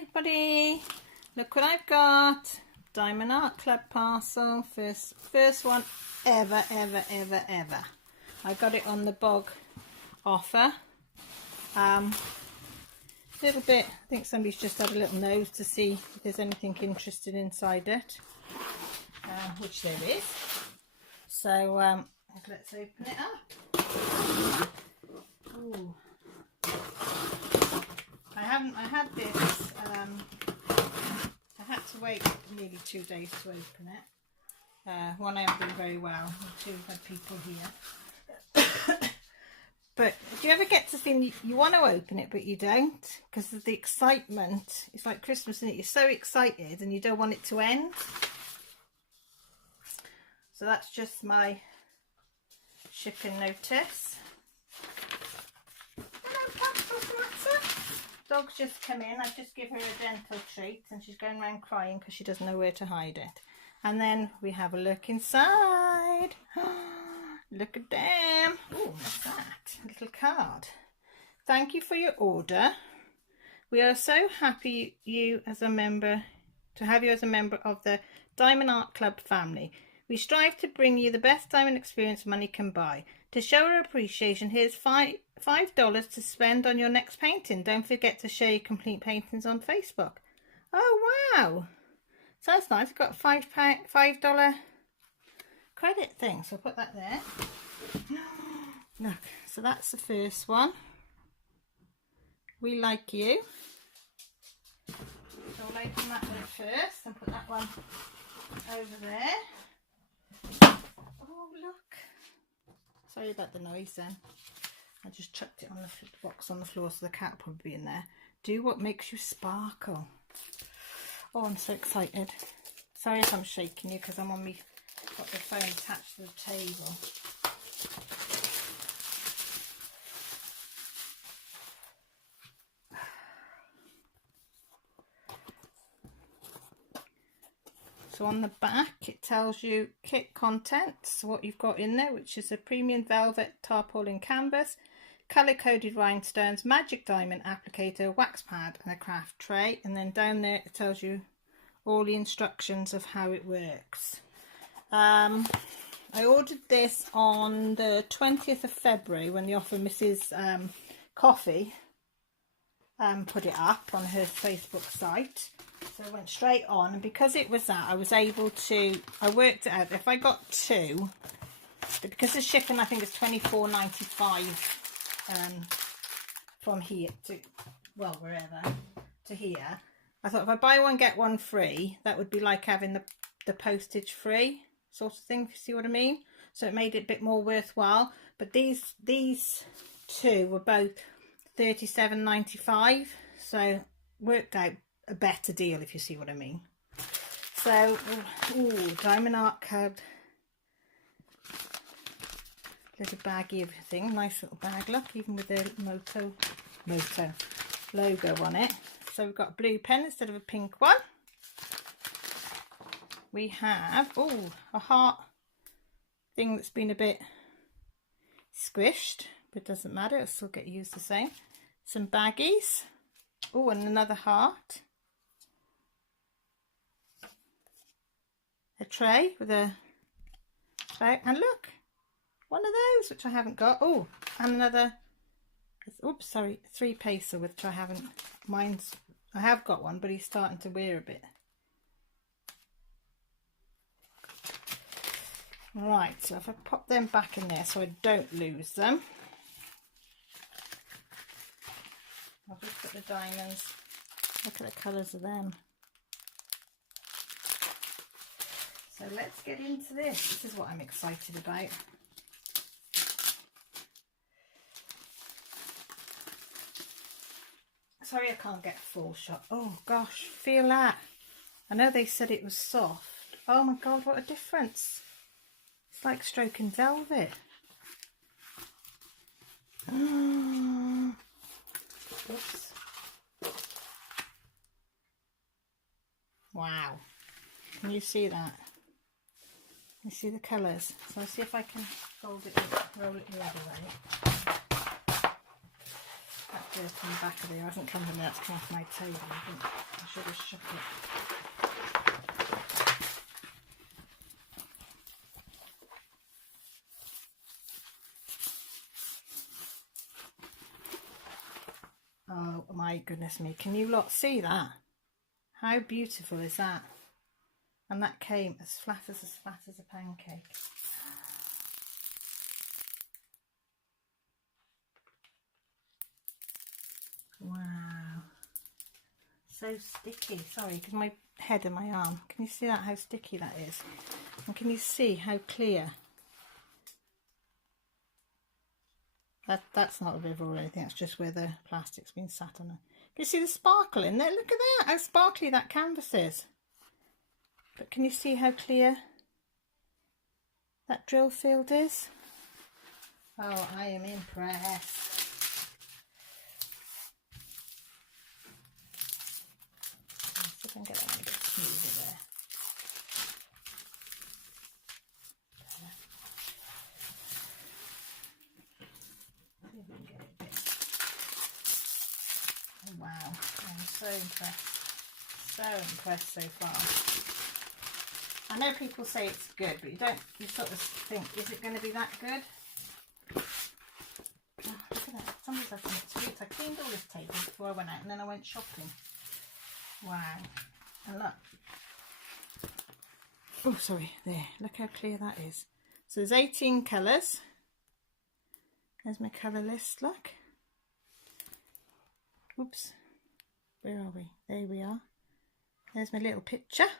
everybody, look what I've got. Diamond Art Club parcel, first one ever. I got it on the Bogo offer. Little bit, I think somebody's just had a little nose to see if there's anything interesting inside it, which there is. So let's open it up. Ooh. I had this, I had to wait nearly 2 days to open it. One, I haven't been very well, and two, I've had people here. But do you ever get to think you want to open it but you don't? Because of the excitement. It's like Christmas, isn't it? You're so excited and you don't want it to end. So that's just my shipping notice. Dog's just come in. I just give her a dental treat and she's going around crying because she doesn't know where to hide it. And then we have a look inside. Look at them. Oh, what's that? A little card. Thank you for your order. We are so happy to have you as a member of the Diamond Art Club family. We strive to bring you the best diamond experience money can buy. To show our appreciation, here's $5 to spend on your next painting. Don't forget to share your complete paintings on Facebook. Oh, wow. Sounds nice. I've got a $5 credit thing, so I'll put that there. Look, so that's the first one. We like you. So I'll open that one first and put that one over there. Oh, look. Sorry about the noise then. I just chucked it on the box on the floor so the cat will probably be in there. Do what makes you sparkle. Oh, I'm so excited. Sorry if I'm shaking you because I'm on me. Got the phone attached to the table. So on the back it tells you kit contents, what you've got in there, which is a premium velvet tarpaulin canvas, colour coded rhinestones, magic diamond applicator, wax pad and a craft tray. And then down there it tells you all the instructions of how it works. I ordered this on the 20th of February when the offer Mrs. Coffee put it up on her Facebook site. So I went straight on, and because it was that, I was able to, I worked it out, if I got two, because the shipping I think is $24.95 from here to, well, wherever, to here. I thought if I buy one get one free, that would be like having the postage free sort of thing, if you see what I mean. So it made it a bit more worthwhile. But these two were both $37.95, so worked out a better deal, if you see what I mean. So, ooh, Diamond Art Club, little baggy everything, nice little bag. Look, even with the Moto logo on it. So we've got a blue pen instead of a pink one. We have, oh, a heart thing that's been a bit squished, but it doesn't matter, it'll still get used the same. Some baggies. Oh, and another heart. A tray with a bag, and look, one of those which I haven't got. Oh, and another, oops, sorry, 3 pacer, which I haven't, mine's, I have got one, but he's starting to wear a bit. Right, so if I pop them back in there so I don't lose them, I'll just put the diamonds, look at the colours of them. So let's get into this. This is what I'm excited about. Sorry I can't get a full shot. Oh gosh, feel that. I know they said it was soft. Oh my god, what a difference. It's like stroking velvet. Oops. Wow. Can you see that? You see the colours. So I'll see if I can fold it, roll it the other way. That dirt on the back of there. It hasn't come from there, it's come off my table. I should have shook it. Oh my goodness me, can you lot see that? How beautiful is that? And that came as flat as a pancake. Wow. So sticky. Sorry, because my head and my arm. Can you see that, how sticky that is? And can you see how clear? That's not a river or anything, that's just where the plastic's been sat on it. Can you see the sparkle in there? Look at that, how sparkly that canvas is. But can you see how clear that drill field is? Oh, I am impressed. Let's see if I can get that one a bit smoother there. See if we can get it a bit. Oh, wow, I'm so impressed. So impressed so far. I know people say it's good, but you sort of think, is it going to be that good? Oh, look at that, somebody's left some sweets. I cleaned all this table before I went out and then I went shopping. Wow. And look. Oh, sorry, there, look how clear that is. So there's 18 colours. There's my colour list, look. Oops, where are we? There we are. There's my little picture.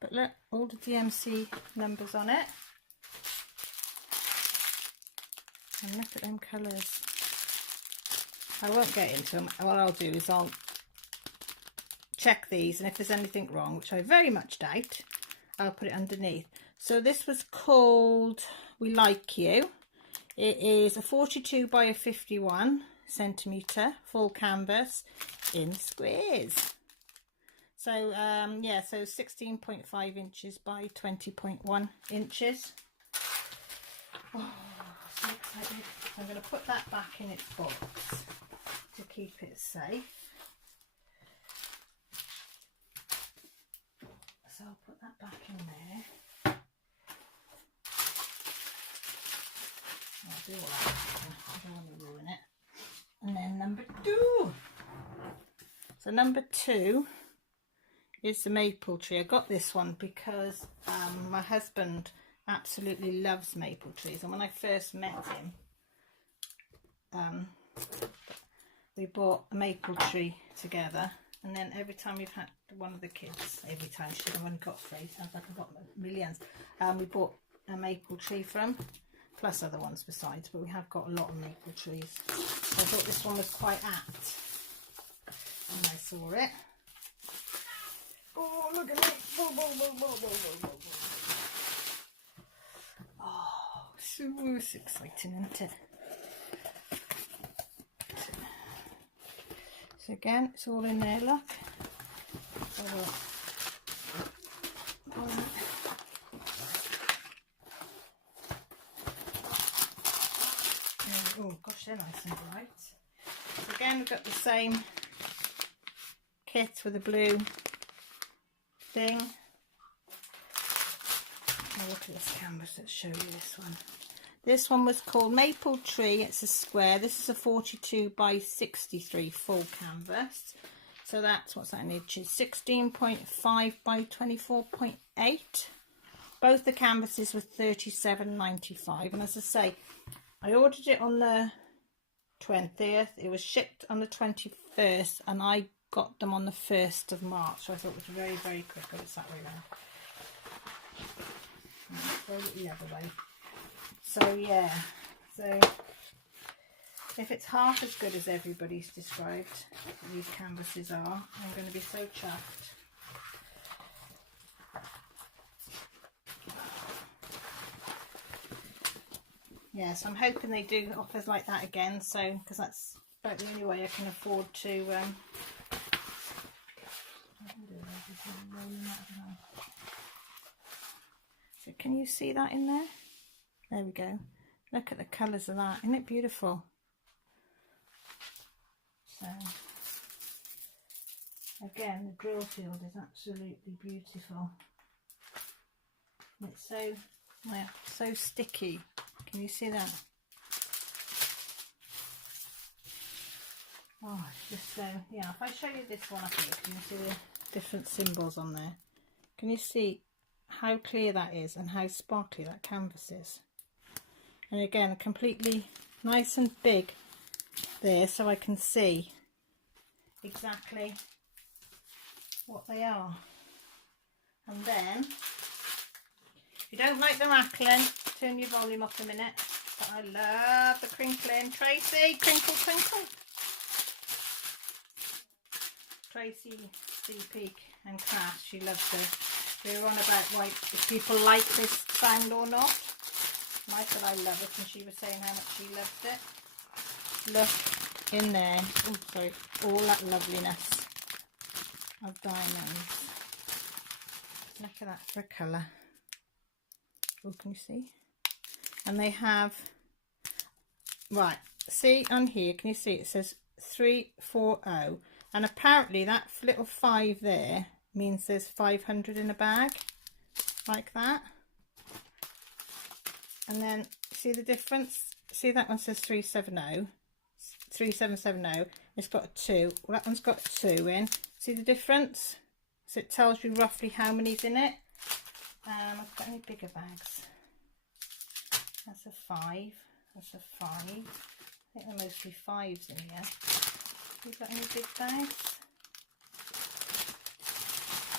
But look, all the DMC numbers on it. And look at them colours. I won't get into them. What I'll do is I'll check these, and if there's anything wrong, which I very much doubt, I'll put it underneath. So this was called We Like You. It is a 42 by a 51 centimetre full canvas in squares. So yeah, so 16.5 inches by 20.1 inches. Oh, so excited. I'm going to put that back in its box to keep it safe. So I'll put that back in there. I'll do all that. I don't want to ruin it. And then number 2. So number 2 is the maple tree. I got this one because my husband absolutely loves maple trees, and when I first met him, we bought a maple tree together, and then every time we've had one of the kids, every time, I've only got 3, sounds like I've got millions, we bought a maple tree from, plus other ones besides, but we have got a lot of maple trees. So I thought this one was quite apt when I saw it. Oh, look at it. Oh, so exciting, isn't it? So again, it's all in there, look. Oh gosh, they're nice and bright. So again, we've got the same kit with a blue thing. Now look at this canvas, let's show you this one. This one was called Maple Tree. It's a square. This is a 42 by 63 full canvas. So that's, what's that in inches? 16.5 by 24.8. Both the canvases were £37.95. And as I say, I ordered it on the 20th. It was shipped on the 21st, and I got them on the 1st of March. So I thought it was very, very quick. Oh, it's that way around. Throw it the other way. So yeah, so if it's half as good as everybody's described these canvases are, I'm going to be so chuffed. Yeah, so I'm hoping they do offers like that again, so because that's about the only way I can afford to so can you see that in there? There we go. Look at the colours of that. Isn't it beautiful? So again, the drill field is absolutely beautiful. It's so, well, so sticky. Can you see that? Oh, it's just so, yeah, if I show you this one up here, can you see the different symbols on there? Can you see how clear that is and how sparkly that canvas is? And again, completely nice and big there, so I can see exactly what they are. And then, if you don't like the rattling, turn your volume up a minute. But I love the crinkling. Tracy, crinkle, crinkle. Tracy Peak and Crash, she loves this. We were on about why if people like this sound or not. And I said I love it, and she was saying how much she loved it. Look in there. Oh, sorry. All that loveliness of diamonds. Look at that for a colour. Oh, can you see? And they have, right, see on here, can you see it says 340, and apparently that little 5 there means there's 500 in a bag, like that. And then see the difference? See, that one says 370, 3770, it's got a 2. Well, that one's got a 2 in. See the difference? So it tells you roughly how many's in it. I've got any bigger bags. That's a 5. That's a 5. I think they're mostly 5s in here. Have you got any big bags?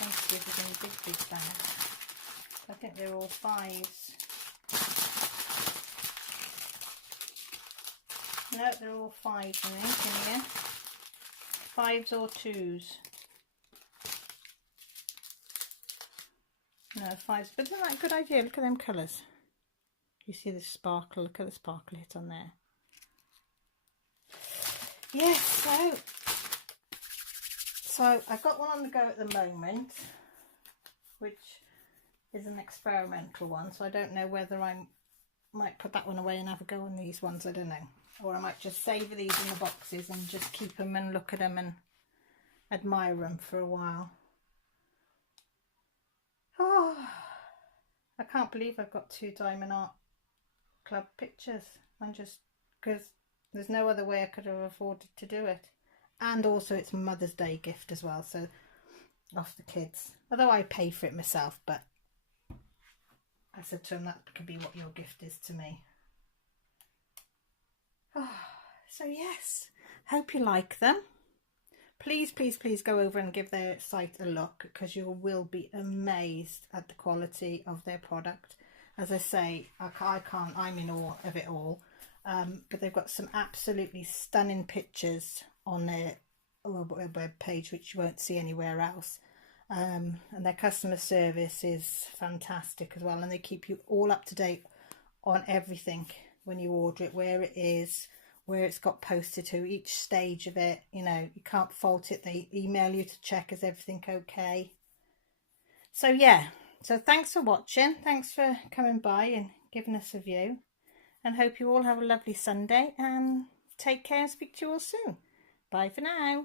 Let's see if there's any big bags. I think they're all 5s. No, they're all 5s, I think, in here. 5s or 2s. No, 5s. But isn't that a good idea? Look at them colours. You see the sparkle. Look at the sparkle hit on there. Yes, so I've got one on the go at the moment, which is an experimental one. So I don't know whether I might put that one away and have a go on these ones. I don't know. Or I might just save these in the boxes and just keep them and look at them and admire them for a while. Oh, I can't believe I've got 2 Diamond Art Club pictures. I'm just, because there's no other way I could have afforded to do it. And also it's Mother's Day gift as well, so off the kids. Although I pay for it myself, but I said to them that could be what your gift is to me. Oh, so yes, hope you like them. Please, please, please go over and give their site a look, because you will be amazed at the quality of their product. As I say, I'm in awe of it all. But they've got some absolutely stunning pictures on their web page, which you won't see anywhere else. And their customer service is fantastic as well. And they keep you all up to date on everything when you order it, where it is, where it's got posted to, each stage of it. You know, you can't fault it. They email you to check, is everything okay? So yeah, so thanks for watching. Thanks for coming by and giving us a view. And hope you all have a lovely Sunday, and take care and speak to you all soon. Bye for now.